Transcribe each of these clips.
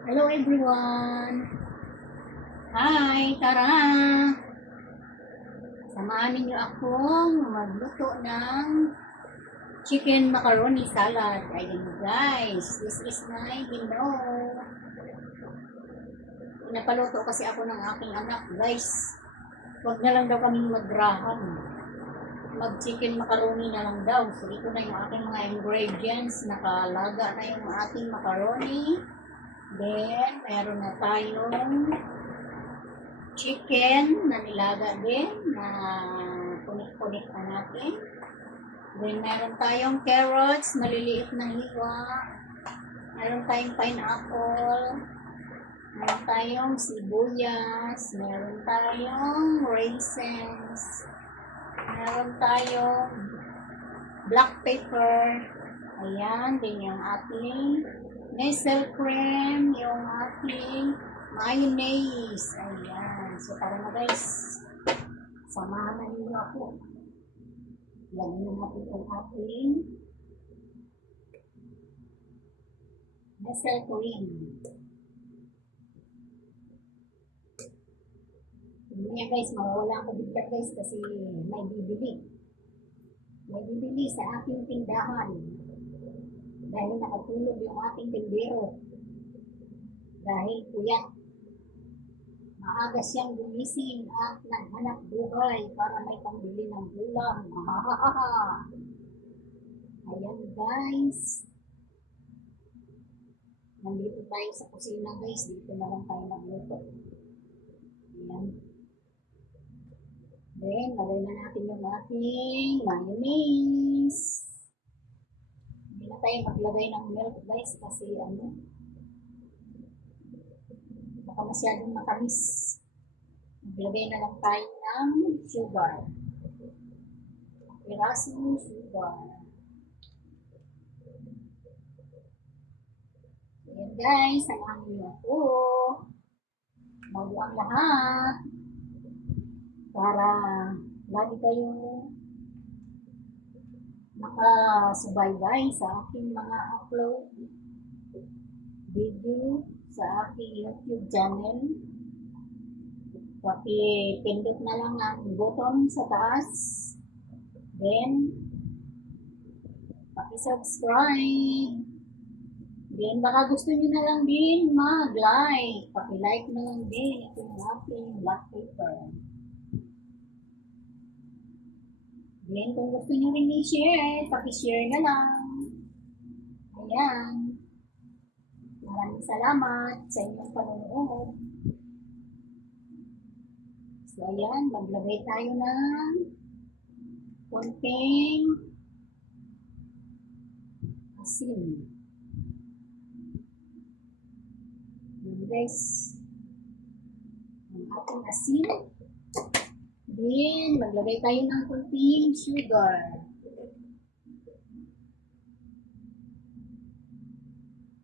Hello everyone! Hi! Tara! Samahan ninyo akong magluto ng chicken macaroni salad. Ayun guys, this is my window. Pinapaluto kasi ako ng aking anak guys. Huwag na lang daw kaming magrahan. Mag chicken macaroni na lang daw. So ito na yung aking mga ingredients. Nakalaga na yung ating macaroni. Then, meron na tayong chicken na nilaga din na punit-punit na natin. Then, meron tayong carrots, maliliit na hiwa. Meron tayong pineapple. Meron tayong sibuyas. Meron tayong raisins. Meron tayong black pepper. Ayan, din yung ating Nestle cream, yung ating mayonnaise. Ayan. So, tara na guys. Samahan na ninyo ako. Lagyan na natin yung ating Nestle cream. Hindi guys, mawawala ako dito guys kasi may bibili. May bibili sa aking tindahan. Dahil nakatulog yung ating tindero. Dahil puyat. Maaga siyang gumising at naghanap buhay para may pambili ng ulam. Ayan guys. Nandito tayo sa kusina guys. Dito na lang tayo magluto. Ayan. Then, lagay na natin yung ating mayonnaise. Hindi na tayo maglagay ng milk guys kasi baka masyadong matamis. Maglagay na lang tayo ng sugar. Pirasong sugar. Ayan guys, samahan niyo ako. Bago ang lahat. Para lagi kayong nakasubaybay sa aking mga upload video sa aking YouTube channel. Paki-pindot na lang ang button sa taas. Then, paki-subscribe. Then, baka gusto niyo na lang din mag-like. Paki-like na lang din itong aking black paper. Then, kung gusto niyo rin i-share, paki-share na lang. Ayan. Maraming salamat sa inyong panonood. So, ayan, maglagay tayo ng konting asin. Ayan guys. Ang ating asin. Then, maglagay tayo ng konting sugar.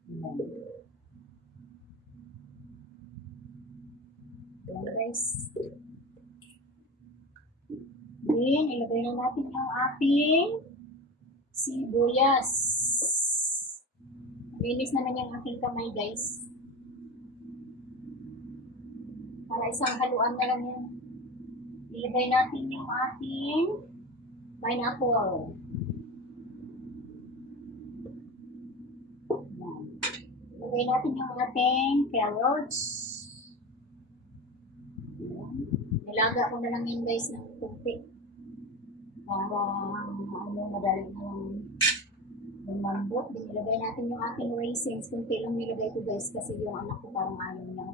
Ayan. Ayan guys. Then, ilagay na natin yung ating sibuyas. Linis naman yung ating kamay guys. Para isang haluan na lang yan. Ilagay natin yung ating pineapple. Ayan. Ilagay natin yung ating carrots. Ayan. Nilaga ko na lang yan guys ng tubig. Para madali na lang lumambot. Ilagay natin yung ating raisins. Kunti lang nilagay ko guys kasi yung anak ko parang ayaw niya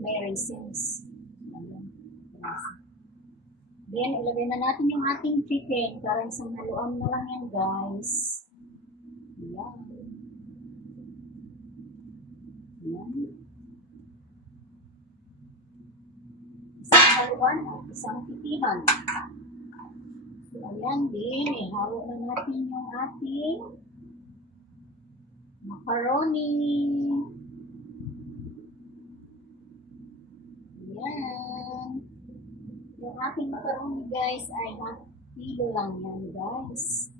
may raisins. Then, ilagay na natin yung ating chicken. Para isang haluan na lang yan guys. Ayan. Ayan. Isang haluan at isang titihan. So, ayan din. Ihalo na natin yung ating macaroni. Ayan. Yung ating macaroni guys ay 1 kilo lang yan guys.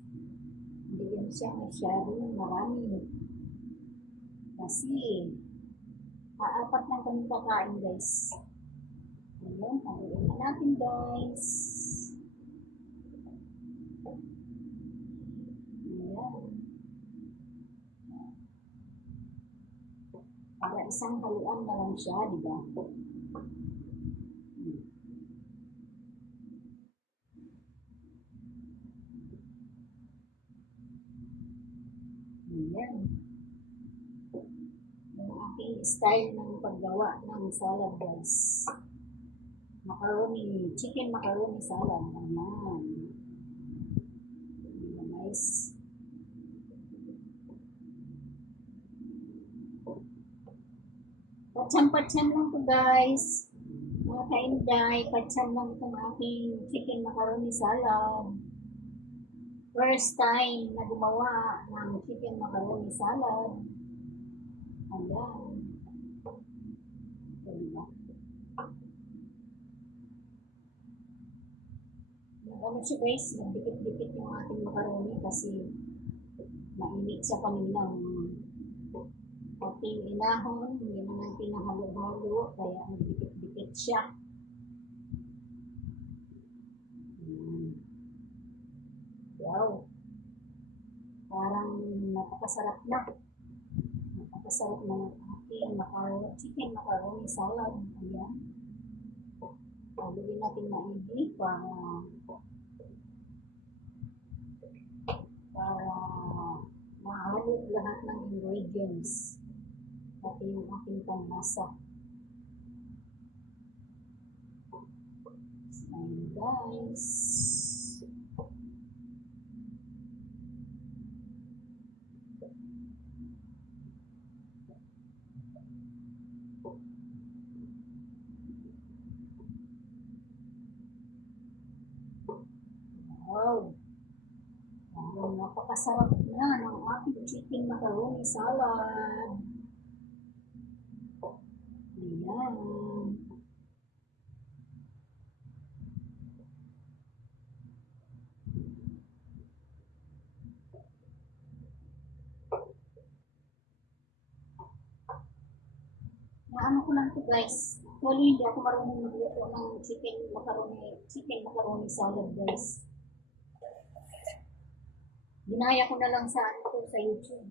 Hindi yan siya masyadong marami. Kasi, aapat lang kami kakain guys. Ayan, haluin na natin guys. Ayan. Para isang haluan na lang siya, di ba? Ayan. Yung aking style ng paggawa ng salad guys. Macaroni, chicken macaroni salad. Ayan. Ayan guys. Patsam-patsam lang to guys. Mga ka-inday, patsam lang itong aking chicken macaroni salad. First time na gumawa ng chicken macaroni salad. Ayan. Diba? Ano siya guys, nagdikit-dikit yung ating macaroni kasi mainit sa kanilang ating inahon, hindi naman pinahalo-halo, kaya nagdikit-dikit siya. Wow! Parang napakasarap na. Napakasarap ng ating chicken macaroni salad. Ayan. Haluin natin maigi para mahalo lahat ng ingredients pati yung ating panlasa. Ayan guys. Wow! Napakasarap na ng ating chicken macaroni salad. Ayan. Naano ko lang to guys. Actually, hindi ako marunong magluto ng chicken macaroni salad guys. Ginaya ko na lang sa sa YouTube.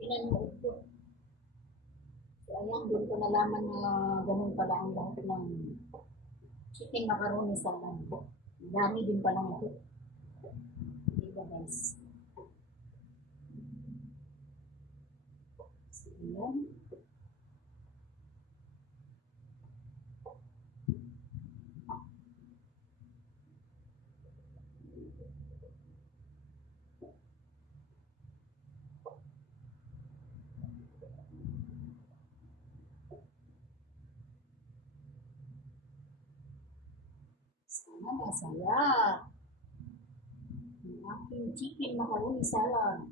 Pinanood ko. So, ayan, doon ko nalaman na ganun pala ang lahat ng chicken macaroni salad. Dami din pala ito. Diba guys? So, ayan. Sana masarap. Ang aking chicken macaroni salad.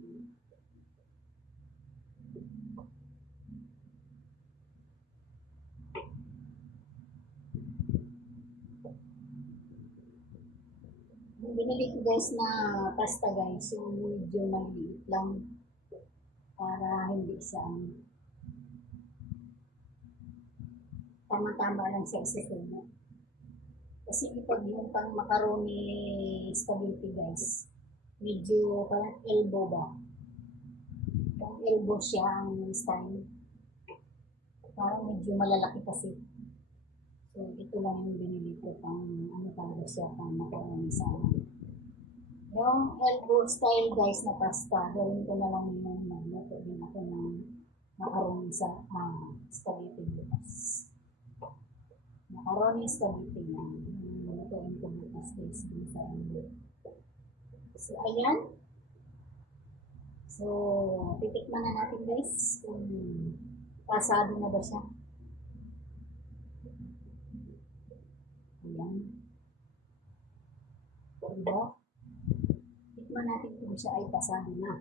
Yung binili ko guys na pasta guys, yung medyo maliit lang para hindi siya tama-tama lang sa isa-isa. Kasi pag yung pang macaroni spaghetti guys, medyo parang elbow ba? Pang elbow siya ang style. Parang medyo malalaki kasi. So, ito lang yung binili ko pang ano talaga siya, pang macaroni salad. Yung elbow style guys na pasta, gawin ko na lang yung magluto din ako ng macaroni sa spaghetti bukas. Macaroni spaghetti yan. Lutuin ko bukas guys sa elbow. So, ayan. So, titikman na natin guys kung pasado na ba siya. Ayan. Diba? Tikman natin kung siya ay pasado na.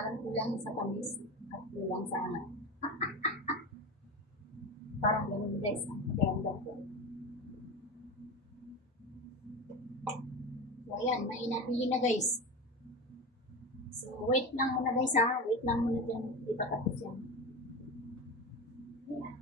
Parang kulang sa tamis at kulang sa anak. Parang ganun guys, ang pakiramdam ko. So ayan, may nabili na guys. So wait lang muna guys ha, wait lang muna dyan, di pa tapos yan. Ayan.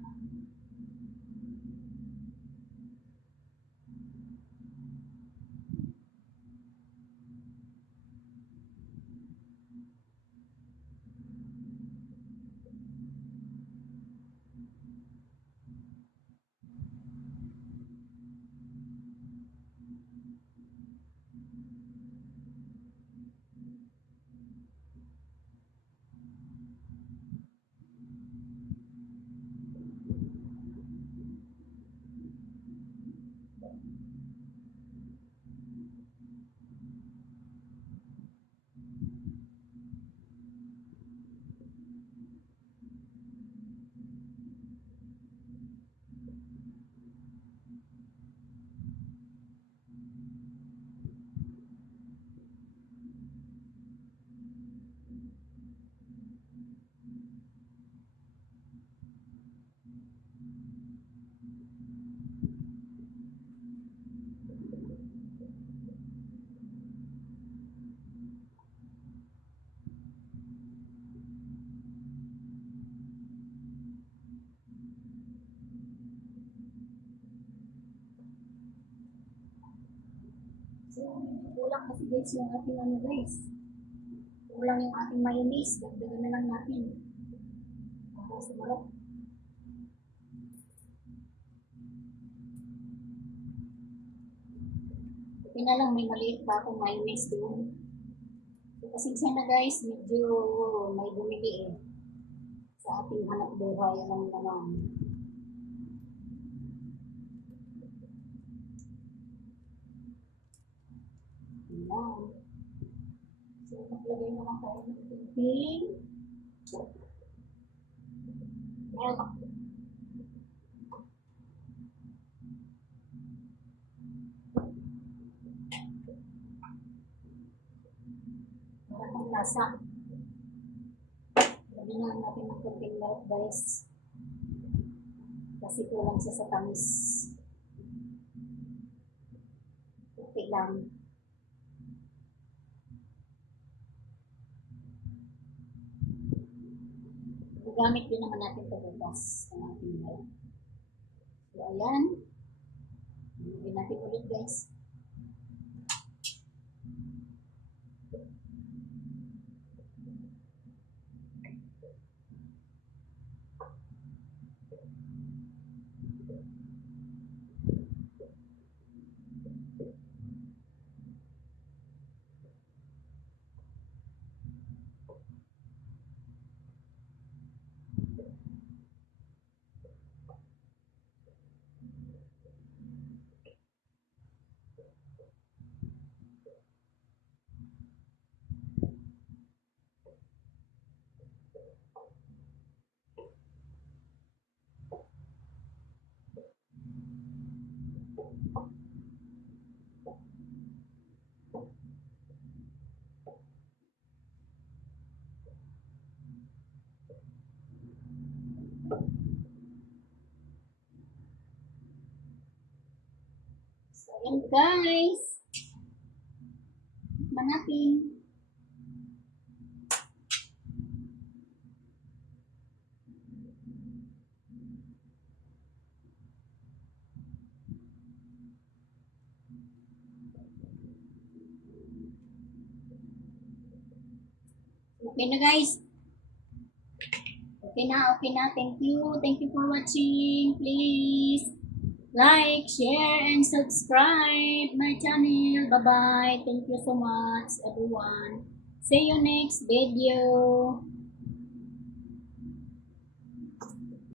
So, kulang kasi guys yung ating ano guys. Kulang yung ating mayonnaise. Dagdagan na lang natin. Para sumarap. Okay na lang, may maliit pa akong mayonnaise doon. So, pasensya na guys, medyo may bumili eh. Sa ating hanap buhay lang naman. Ayan. So, maglagay naman tayo ng kunting milk. Para pang lasa. Lagyan na natin ng kunting milk guys. Kasi kulang siya sa tamis. Okay lang. Gamit din naman natin ito bukas ng ating milk. So, ayan. Lagyan natin ulit guys. So, ayan guys. Manatin. Okay na guys. Okay na, okay na. Thank you. Thank you for watching. Please like, share, and subscribe my channel. Bye-bye. Thank you so much, everyone. See you next video.